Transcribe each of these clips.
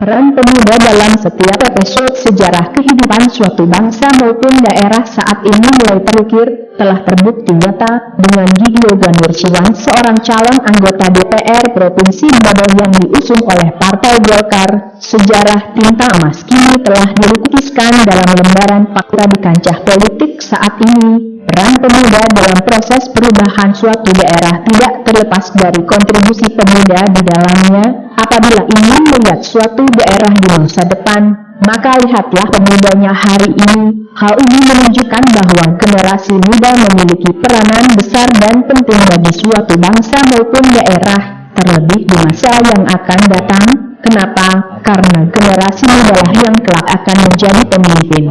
Peran pemuda dalam setiap episode sejarah kehidupan suatu bangsa maupun daerah saat ini mulai terukir, telah terbukti nyata, dengan Gigi Yoga Nurchiwan, seorang calon anggota DPR Provinsi Badung yang diusung oleh Partai Golkar. Sejarah tinta emas kini telah dilukiskan dalam lembaran fakta di kancah politik saat ini. Peran pemuda dalam proses perubahan suatu daerah tidak terlepas dari kontribusi pemuda di dalamnya. Apabila ingin melihat suatu daerah di masa depan, maka lihatlah pemudanya hari ini. Hal ini menunjukkan bahwa generasi muda memiliki peranan besar dan penting bagi suatu bangsa maupun daerah, terlebih di masa yang akan datang. Kenapa? Karena generasi mudalah yang kelak akan menjadi pemimpin,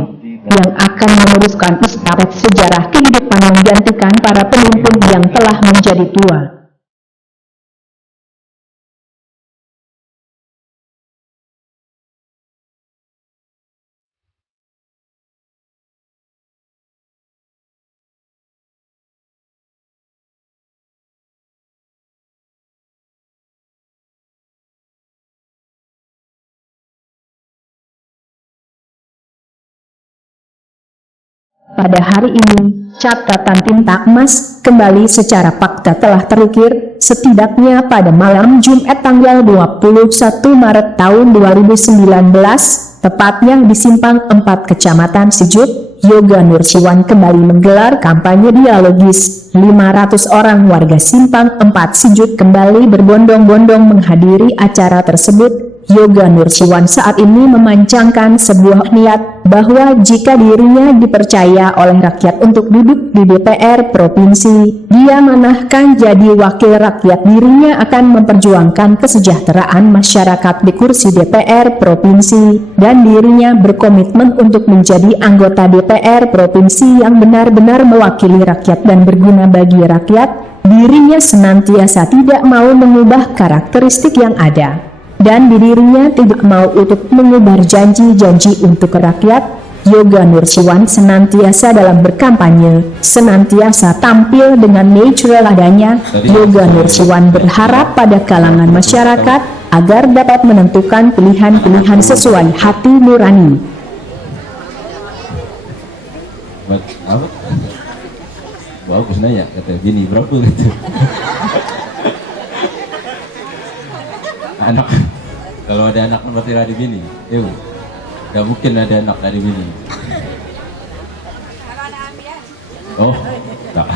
yang akan meneruskan estafet sejarah kehidupan menggantikan para pemimpin yang telah menjadi tua. Pada hari ini, catatan tinta emas kembali secara fakta telah terukir, setidaknya pada malam Jumat tanggal 21 Maret tahun 2019, tepatnya di Simpang 4 Kecamatan Sijut, Yoga Nurchiwan kembali menggelar kampanye dialogis. 500 orang warga Simpang 4 Sijut kembali berbondong-bondong menghadiri acara tersebut. Yoga Nurchiwan saat ini memancangkan sebuah niat bahwa jika dirinya dipercaya oleh rakyat untuk duduk di DPR Provinsi, dia manahkan jadi wakil rakyat, dirinya akan memperjuangkan kesejahteraan masyarakat di kursi DPR Provinsi, dan dirinya berkomitmen untuk menjadi anggota DPR Provinsi yang benar-benar mewakili rakyat dan berguna bagi rakyat. Dirinya senantiasa tidak mau mengubah karakteristik yang ada, dan dirinya tidak mau untuk mengubah janji-janji untuk rakyat. Yoga Nurchiwan senantiasa dalam berkampanye, senantiasa tampil dengan natural adanya. Yoga Nurchiwan berharap pada kalangan masyarakat agar dapat menentukan pilihan-pilihan sesuai hati nurani. Bagus nanya, kata bini berapa gitu. Anak, kalau ada anak berarti ada bini. Yuk, gak mungkin ada anak dari bini. Oh, tak.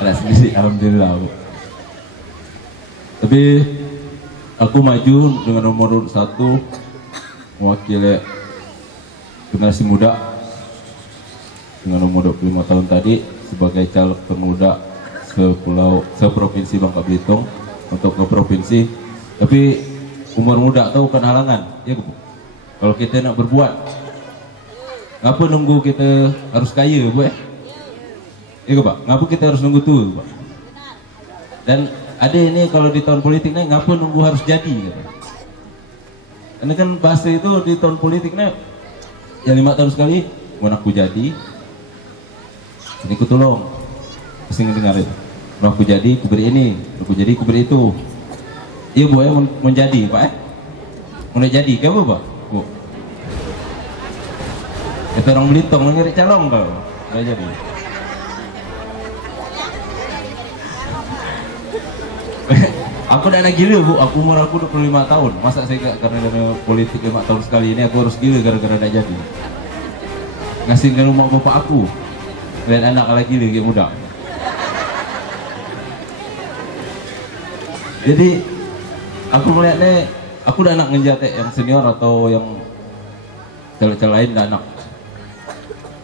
Ada sendiri, alhamdulillah. Tapi aku maju dengan nomor 1 mewakili generasi muda dengan umur 25 tahun tadi sebagai caleg pemuda seprovinsi Bangka Belitung untuk ke provinsi. Tapi umur muda tahu bukan halangan, ya Bu. Kalau kita nak berbuat, ngapa nunggu kita harus kaya, Bu ya? Ya Pak, ngapa kita harus nunggu tuh, Pak? Dan ada ini kalau di tahun politiknya ngapa nunggu harus jadi, gitu. Karena kan bahasa itu di tahun politiknya yang 5 tahun sekali, mau aku jadi, ini ku tolong, pasti ngedengar itu. Mau aku jadi, ku beri ini, aku jadi, ku beri itu. Iya Bu, ya menjadi Pak, mau jadi, ke Pak? Bu, kita orang Belitung ngeri calong kalau nggak jadi. Aku udah anak gila Bu, umur aku 25 tahun. Masa saya gak, karena politik 5 tahun sekali ini aku harus gila gara-gara gak jadi. Ngasih ke rumah bapak aku, lihat anak lagi gila kayak muda. Jadi aku melihatnya, aku udah anak ngejate yang senior atau yang cewek-cewek lain udah anak.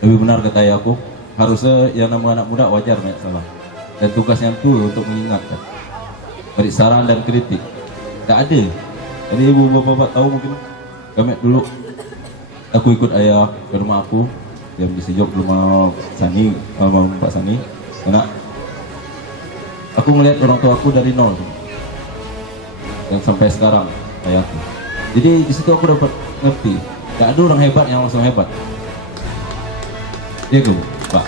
Lebih benar kata aku, harusnya yang namanya anak muda wajar banyak salah. Dan tugasnya itu untuk mengingatkan, beri saran dan kritik. Tak ada. Jadi ibu bapak tahu mungkin kami dulu aku ikut ayah ke rumah aku yang di Sijok, rumah Sani, sama Pak Sani. Karena aku melihat orang tua aku dari nol dan sampai sekarang ayahku. Jadi di situ aku dapat ngerti, gak ada orang hebat yang langsung hebat. Ya Pak.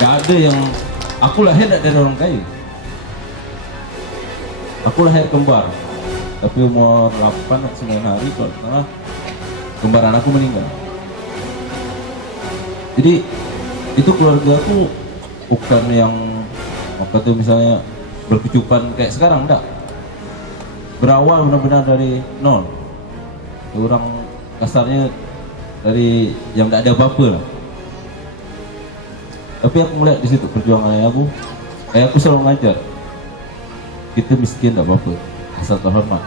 Gak ada yang, aku lahir dari orang kaya. Aku lahir kembar. tapi umur 8 atau 9 hari kalau salah kembaran aku meninggal. Jadi itu keluarga aku bukan yang apa tuh misalnya berkecupan kayak sekarang, enggak. Berawal benar-benar dari nol. Orang kasarnya dari yang tidak ada apa-apa lah. Tapi aku melihat di situ perjuangan ayah aku. Ayah aku selalu ngajar, kita miskin tidak apa-apa, asal terhormat.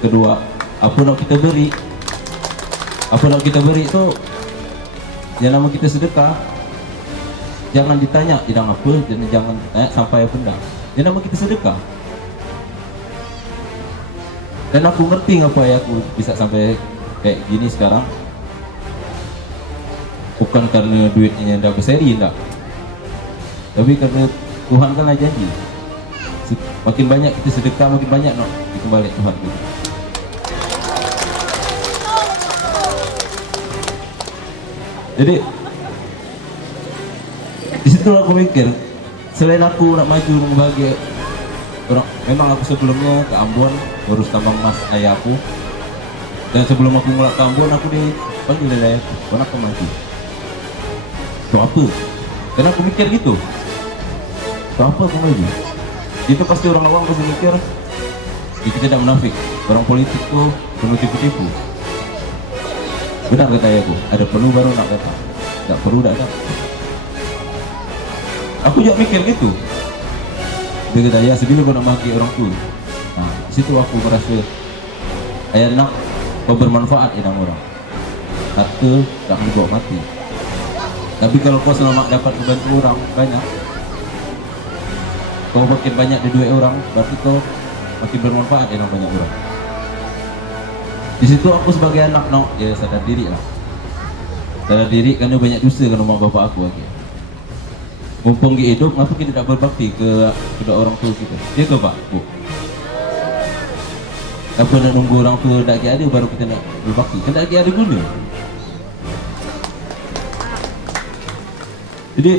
Kedua, apa nak kita beri? Apa nak kita beri itu yang nama kita sedekah. Jangan ditanya tidak apa, jangan tanya sampai apa enggak. Yang nama kita sedekah. Dan aku ngerti ngapa ya aku bisa sampai kayak gini sekarang. Bukan karena duitnya yang udah berseri, enggak. Tapi karena Tuhan kan ada janji. Makin banyak kita sedekah, makin banyak no, dikembali Tuhan kita. Jadi di situ aku mikir, selain aku nak maju sebagai orang, memang aku sebelumnya ke Ambon urus tambang emas ayahku, dan sebelum aku mulai ke Ambon aku dipanggil dari ayahku, karena aku maju. Itu apa? Karena aku mikir gitu. Itu apa aku maju? Itu pasti orang awam pasti mikir, kita tidak munafik. Orang politik tuh penuh tipu-tipu. Benar kata ayahku, ada perlu baru nak datang, tidak perlu tidak ada. Aku juga mikir gitu. Dia kata ayah sebelum kau nak maki orang tua. Nah, situ aku merasa ayah nak kau bermanfaat dalam orang. Kata tak dibawa mati. Tapi kalau kau selama dapat membantu orang banyak, kau makin banyak di duit orang, berarti kau makin bermanfaat dalam banyak orang. Di situ aku sebagai anak ya sadar diri lah. Sadar diri karena banyak dosa karena mak bapak aku lagi. Mumpung kita hidup, ngapa kita tidak berbakti ke kedua orang tua kita? Ya ke Pak, Bu? Apa nak nunggu orang tua tak ada baru kita nak berbakti? Kan tak ada guna. Jadi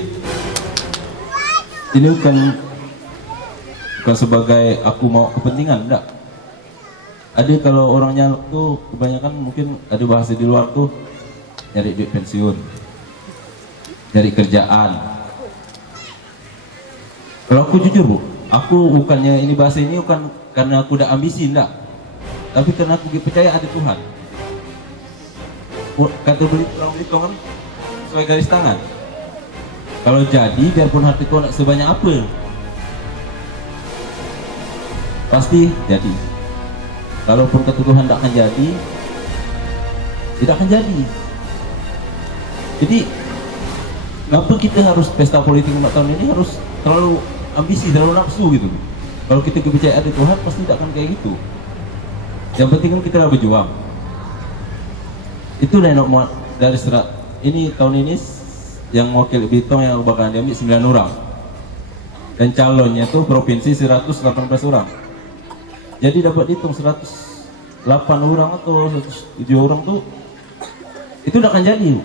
ini bukan sebagai aku mau kepentingan, enggak. Ada kalau orang nyalek tuh kebanyakan mungkin ada bahasa di luar tuh nyari duit pensiun, nyari kerjaan. Kalau aku jujur Bu, aku bukannya ini bahasa ini bukan karena aku udah ambisi, enggak. Tapi karena aku percaya ada Tuhan. Kata orang Belitung kan sesuai garis tangan. Kalau jadi biarpun hati kau nak sebanyak apa, pasti jadi. Kalaupun kata Tuhan tak akan jadi, tidak akan jadi. Jadi kenapa kita harus pesta politik 4 tahun ini harus terlalu ambisi, terlalu nafsu gitu? Kalau kita kepercayaan ada Tuhan pasti tidak akan kayak gitu. Yang penting kan kita berjuang. Itu lah dari serat ini tahun ini yang wakil Belitung yang bakalan diambil 9 orang. Dan calonnya tuh provinsi 118 orang. Jadi dapat hitung 108 orang atau 107 orang tuh itu udah akan jadi.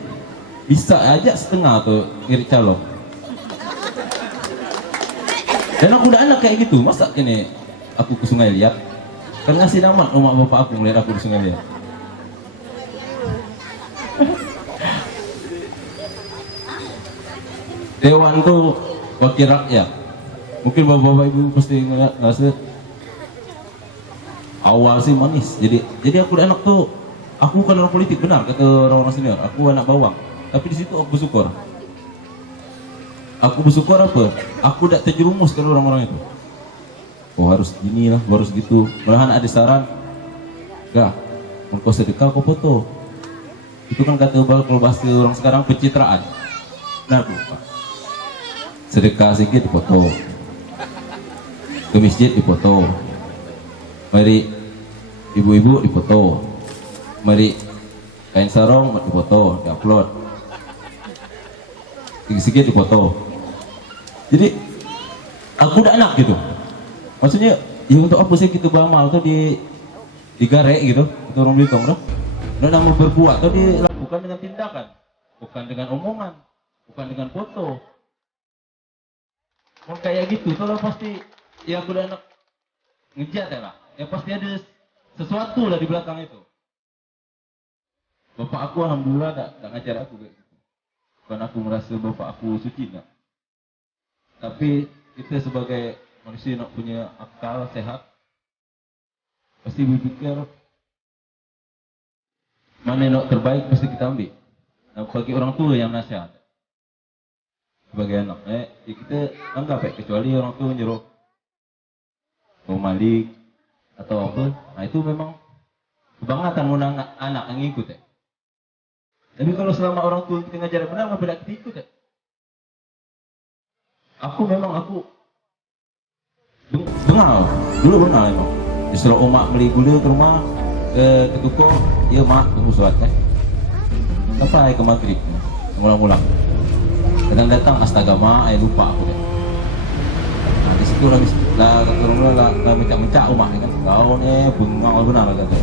Bisa aja setengah tuh ngirit calon. Dan aku udah anak kayak gitu, masa ini aku ke Sungai Liat kan ngasih nama rumah bapak aku ngeliat aku di Sungai Liat. Dewan tuh wakil rakyat. Mungkin bapak-bapak ibu pasti ngeliat ngerasa awal sih manis. Jadi aku udah anak tuh, aku bukan orang politik benar kata orang-orang senior. Aku anak bawang. Tapi di situ aku bersyukur. Aku bersyukur apa? Aku udah terjerumus ke orang-orang itu. Oh harus gini lah, harus gitu. Malahan ada saran, enggak, engkau sedekah kau foto. Itu kan kata kalau bahasa orang sekarang pencitraan. Nah Bu, sedekah sedikit foto, ke masjid dipoto, mari ibu-ibu dipoto, mari kain sarung dipoto, diupload, sedikit dipoto. Jadi aku udah anak gitu. Maksudnya ya untuk apa sih kita beramal tuh digarek gitu, itu orang Belitung tuh. Dan nama berbuat tuh dilakukan dengan tindakan, bukan dengan omongan, bukan dengan foto. Mau kayak gitu, kalau pasti ya aku udah anak ngejat ya lah. Ya pasti ada sesuatu lah di belakang itu. Bapak aku alhamdulillah tak ngajar aku kayak gitu. Bukan aku merasa bapak aku suci enggak. Tapi kita sebagai manusia nak punya akal sehat, pasti berpikir mana yang terbaik pasti kita ambil. Nah, bagi orang tua yang nasihat sebagai anak, kita anggap kecuali orang tua nyuruh mau malik atau apa, nah itu memang kebangetan mau anak yang ikut ya. Tapi kalau selama orang tua kita ngajar benar, apa tidak kita ikut ya? Aku bengal, dulu bengal emang. Disuruh emak beli gula ke rumah, ke toko, ya mak tunggu sholat kan. Sampai ke maghrib, ngulang-ngulang. Datang astaga mak, lupa aku deh. Nah di situ lah mencak-mencak rumah kan. Kau bengal benar kata.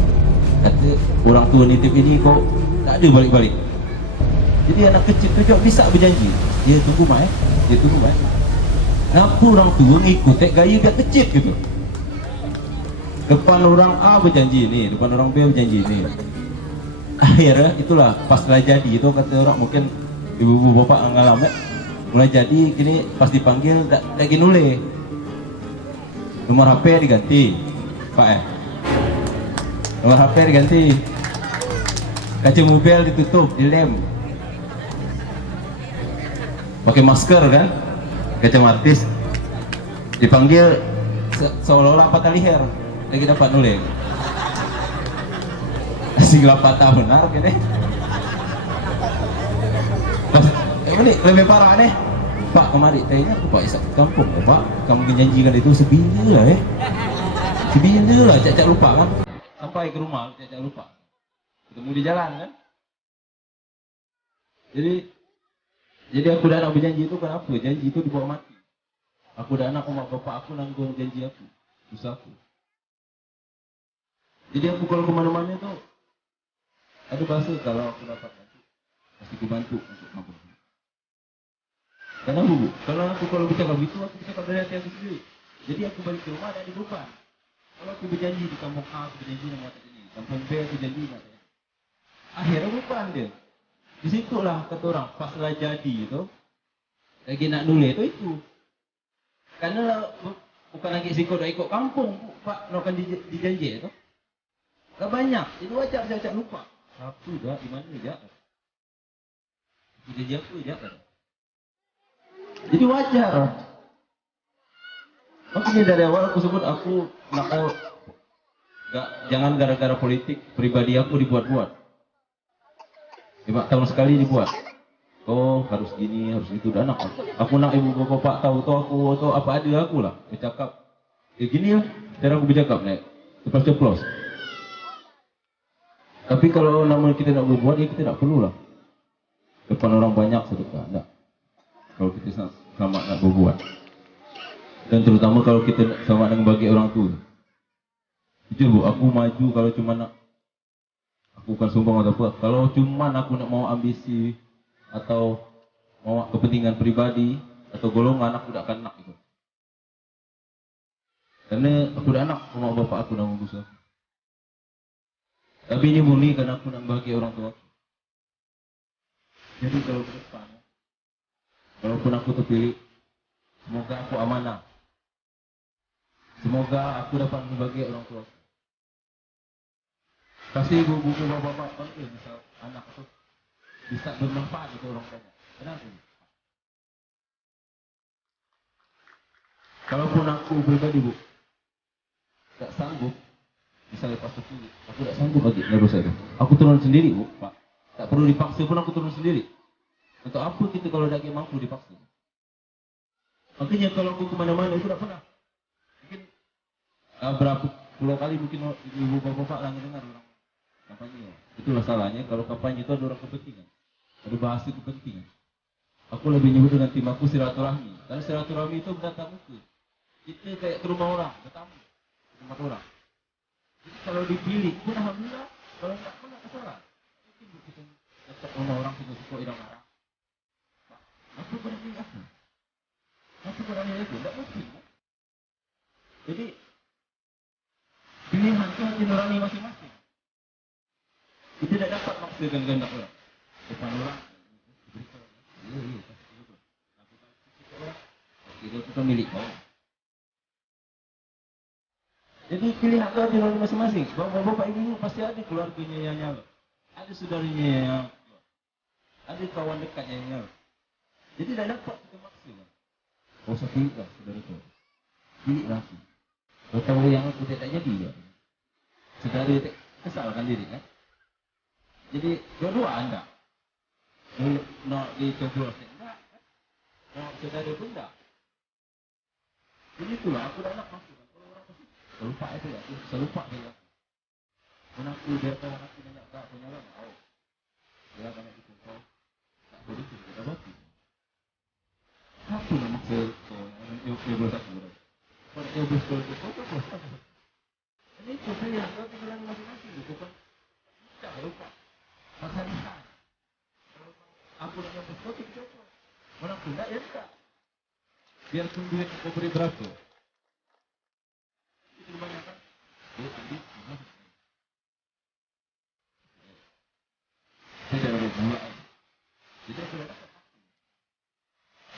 Kata orang tua nitip ini kok tak ada balik-balik. Jadi anak kecil tu juga bisa berjanji. Dia tunggu mak dia tunggu mak. Kenapa orang tua ngikut gaya dia kecil gitu. Depan orang A berjanji ini, depan orang B berjanji ini. Akhirnya itulah pas mulai jadi itu kata orang mungkin ibu-ibu bapak ngalamin mulai jadi gini pas dipanggil tak lagi nulis nomor HP diganti Pak nomor HP diganti, kaca mobil ditutup dilem, pakai masker kan, kacamatis dipanggil seolah-olah patah leher lagi dapat nulis masih 8 tahun nah gini. Ini lebih parah nih Pak, kemarin kayaknya aku Pak Isak ke kampung ya Pak, kamu menjanjikan itu sebila lah sebila lah, cak lupa kan, sampai ke rumah cak lupa, ketemu di jalan kan. Jadi aku dan anak berjanji itu kenapa? Janji itu dibawa mati. Aku dan anak sama bapak aku nanggung janji aku, usahaku. Jadi aku kalau kemana-mana itu ada bahasa kalau aku dapat nanti pasti aku bantu untuk kampung. Karena kalau aku bercakap gitu, aku bercakap dari hati aku sendiri. Jadi aku balik ke rumah ada di depan. Kalau aku berjanji di kampung A, aku berjanji nama kata ini. Kampung B, aku janji katanya. Akhirnya bukan dia. Di situlah kata orang, pas lah jadi itu, lagi nak nulis itu. Karena bukan lagi siko dah ikut kampung, Pak, nak kan dijanji itu. Gak banyak, itu wajar saya lupa. Satu dah, di mana dia? Janji aku dia kan. Jadi wajar. Makanya dari awal aku sebut aku jangan gara-gara politik pribadi aku dibuat-buat. 5 tahun sekali dibuat. Oh harus gini, harus itu dan anak. Aku nak ibu bapak tahu aku apa ada aku lah. Bercakap. Ya gini lah. Cara aku bercakap nih. Ceplos-ceplos. Tapi kalau namun kita nak berbuat, ya kita tak perlu lah. Depan orang banyak sedekah. Enggak. Kalau kita sama nak berbuat, dan terutama kalau kita sama dengan bagi orang tua. Jujur Bu, aku maju kalau cuma nak aku bukan sumbang atau apa. Kalau cuma aku nak mau ambisi atau mau kepentingan pribadi atau golongan, aku tak akan nak itu. Karena aku dah anak sama bapak aku nama besar. Tapi ini murni karena aku nak bagi orang tua. Jadi kalau ke depan, walaupun aku terpilih, semoga aku amanah. Semoga aku dapat membagi orang tua. Kasih ibu-ibu bapak-bapak panggil misal anak itu bisa bermanfaat untuk orang banyak. Kenapa? Kalaupun aku pribadi Bu, tak sanggup, misalnya pas terpilih, aku tak sanggup lagi ngurus itu. Aku turun sendiri Bu, Pak. Tak perlu dipaksa pun aku turun sendiri. Untuk apa kita kalau lagi mampu dipaksa? Makanya kalau aku kemana-mana itu tak pernah. Mungkin berapa puluh kali mungkin ibu bapak lah dengar orang kampanye. Itulah salahnya kalau kampanye itu ada orang kepentingan, ada bahasa kepentingan. Aku lebih nyebut dengan tim aku silaturahmi. Karena silaturahmi itu berdatang muka. Kita kayak ke rumah orang, bertamu ke tempat orang. Jadi kalau dipilih pun alhamdulillah, kalau tak pun tak salah. Mungkin kita datang rumah orang suka irang marah. Apa pada pilih aku? Apa pada pilih aku? Tak mungkin. Jadi Pilihan itu hati nurani masing-masing. Itu tidak dapat maksud dengan kehendak orang. Depan orang. Itu kita milik kau. Jadi pilihan itu hati nurani masing-masing. Bapak ibu pasti ada keluarganya yang nyala. Ada saudarinya yang ada kawan dekatnya yang nyala. Jadi tidak dapat kita maksud. Kau usah pilih lah saudara itu. Pilih lagi. Kau tahu yang aku tidak jadi ya. Saudara itu kesalkan diri kan. Jadi dua-dua anda. Nak dicoblos enggak. Nak saudara pun enggak. Jadi itulah aku dah nak masuk. Kalau orang pasti lupa itu ya. Selupa dia. Aku biar tahu aku nanya tak punya orang. Oh. Dia akan itu kau. Tak boleh itu kita bagi. Apa yang maksud kau? Yang boleh tak boleh. Kalau yang boleh kau tak boleh. Ini cuma yang kau tinggalan masing-masing. Bukan tak lupa. Pasal ni. Aku nak yang boleh kau coba. Orang pun tak ya tak. Biar pun duit kau beri berapa. Itu kebanyakan. Dia ambil. Saya dah ada bulan. Jadi aku dah dapat.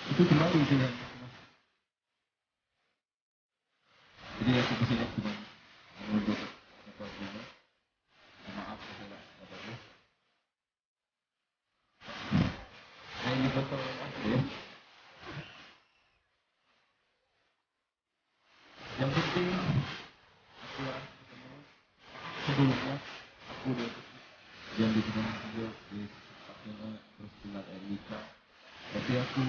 Itu kembali dengan masing-masing. Jadi aku bersih waktu banyak. Menurut dapat bunga. Maaf saya tak dapat ya. Saya ini betul aku ya. Yang penting aku ketemu sebelumnya aku dah yang di bidang juga di Pakaian terus pindah Erika. Tapi aku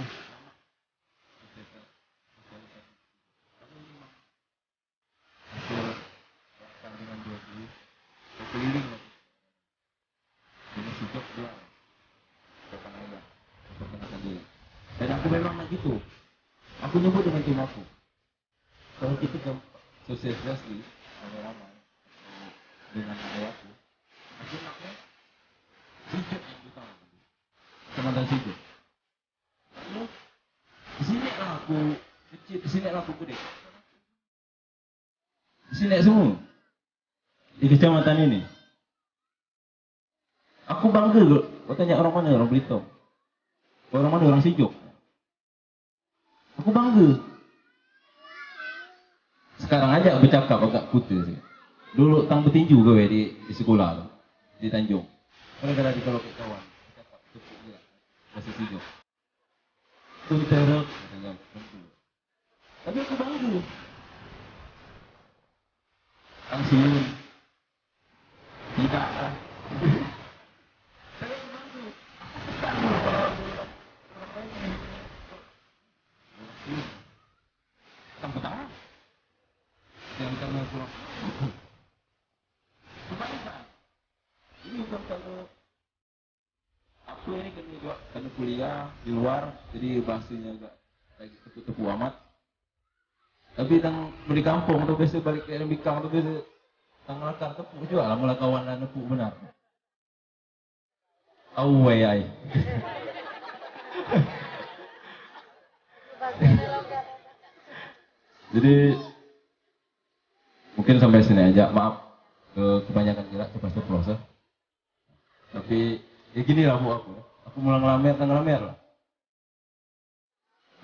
dengan dua dulu keliling lagi ini sejak dia perkenalkan diri dan aku memang nak gitu aku nyebut dengan tim aku kalau kita ke sosialisasi ramai-ramai dengan ayahku aku naknya sejak yang kita sama dan sejak di sini lah aku kecil, di sini lah aku gede di sini semua di kecamatan ini. Aku bangga kau tanya orang mana, orang Belitung. Orang mana, orang Sijuk. Aku bangga. Sekarang aja bercakap agak putih sih. Dulu tang bertinju gawe di sekolah tu, di Tanjung. Kadang-kadang kalau kawan bercakap tepuk dia bahasa Sijuk. Tu teruk dengan bentuk. Tapi aku bangga. Ang siun. Tidak. Saya bangga. Tang petang. Yang karena kurang. Kebanyakan. Ini bukan kalau aku ini kena kuliah di luar, jadi bahasanya agak lagi tepu-tepu amat. Tapi tang di kampung tu biasa balik ke Bikang tu biasa tang lakar tepuk juga lah mula kawan dan nepuk benar. Awai ai. Jadi mungkin sampai sini aja. Maaf kebanyakan gerak ceplos-ceplos ya. Tapi ya gini lah bu aku. Aku mulai ngelamer lah.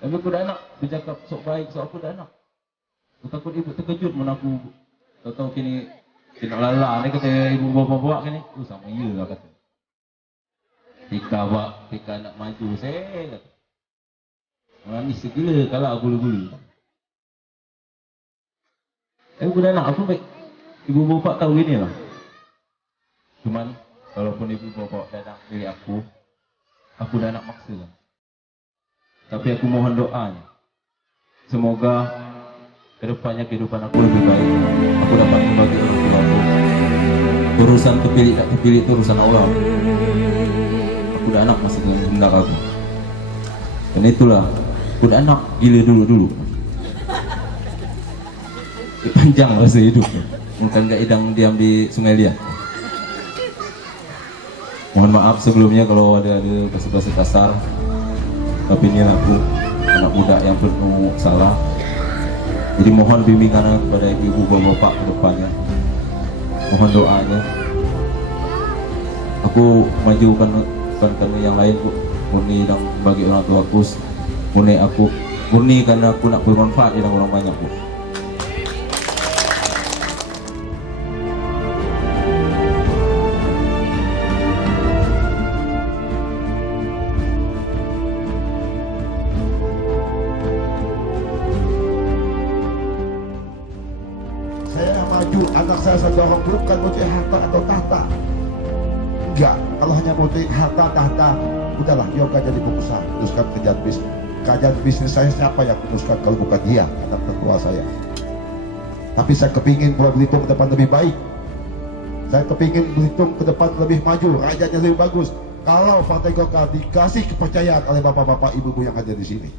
Tapi aku dah enak bercakap sok baik, sok aku dah enak. Aku takut ibu terkejut mana aku tahu kini tidak lala ni kata ibu bawa kini. Sama iya lah kata. Tika nak maju saya kata. Manis segila kalau gula-gula. Aku dah nak aku baik. Ibu bapa tahu gini lah. Cuman walaupun ibu bapa datang pilih aku dah nak maksa lah. Tapi aku mohon doanya. Semoga kedepannya kehidupan aku lebih baik. Aku dapat membagi orang tua aku. Urusan terpilih tak terpilih itu urusan Allah. Aku dah anak masih dengan hendak aku. Dan itulah, aku dah anak gila dulu. Panjang masa hidup. Bukan gak idang diam di Sungai Liat. Mohon maaf sebelumnya kalau ada bahasa-bahasa kasar. Tapi ini aku anak muda yang penuh salah. Jadi mohon bimbingan kepada ibu bapak ke depannya mohon doanya. Aku maju bukan karena yang lain Bu, murni dan bagi orang tua aku, murni karena aku nak bermanfaat dengan orang banyak Bu. Saya maju, anak saya dorong bukan mau cari harta atau tahta. Enggak, kalau hanya mau cari harta tahta, udahlah Yoga jadi pengusaha, teruskan kerjaan bisnis. Kerjaan bisnis saya siapa yang meneruskan kalau bukan dia, anak tertua saya. Tapi saya kepingin Pulau Belitung ke depan lebih baik. Saya kepingin Belitung ke depan lebih maju, rajanya lebih bagus. Kalau Partai Golkar dikasih kepercayaan oleh bapak-bapak ibu-ibu yang ada di sini.